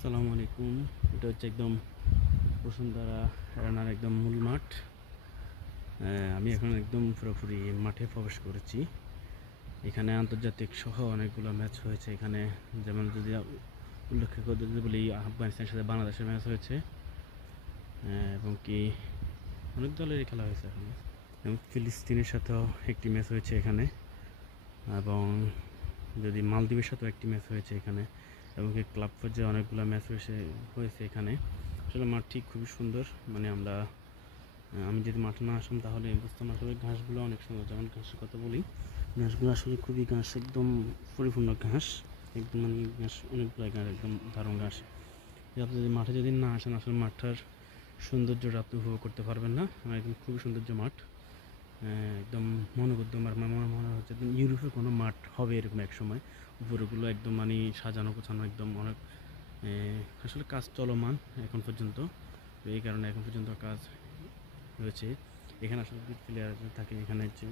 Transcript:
আসসালামু আলাইকুম। এটা হচ্ছে একদম বসুন্ধরা এরানার একদম মূল মাঠ। আমি এখন একদম পুরোপুরি মাঠে প্রবেশ করেছি। এখানে আন্তর্জাতিক সহ অনেকগুলো ম্যাচ হয়েছে। এখানে যেমন যদি উল্লেখ করতে যদি বলি, আফগানিস্তানের সাথে বাংলাদেশের ম্যাচ হয়েছে, এবং কি অনেক দলেরই খেলা হয়েছে এখানে, এবং ফিলিস্তিনের সাথেও একটি ম্যাচ হয়েছে এখানে, এবং যদি মালদ্বীপের সাথেও একটি ম্যাচ হয়েছে এখানে, এবং কি ক্লাব পর্যায়ে অনেকগুলো ম্যাচ হয়েছে এখানে। আসলে মাঠটি খুবই সুন্দর। মানে আমি যদি মাঠে না আসতাম তাহলে বুঝতাম আসলে ঘাসগুলো অনেক সুন্দর। যেমন ঘাসের কথা বলি, ঘাসগুলো আসলে খুবই ঘাস একদম পরিপূর্ণ ঘাস, একদম মানে ঘাস অনেকগুলো ঘাস, একদম দারুণ ঘাস। আপনি যদি মাঠে যদি না আসেন আসলে মাঠটার সৌন্দর্যটা আপনি উপভোগ করতে পারবেন না। একদম খুবই সৌন্দর্য মাঠ, একদম মনোবদ্ধ মাঠ। মনে হচ্ছে একদম ইউরোপের কোনো মাঠ হবে এরকম এক সময়। উপরেগুলো একদম মানে সাজানো গোছানো একদম অনেক। আসলে কাজ চলমান এখন পর্যন্ত, তো এই কারণে এখন পর্যন্ত কাজ রয়েছে। এখানে আসলে প্লেয়ার থাকে, এখানে হচ্ছে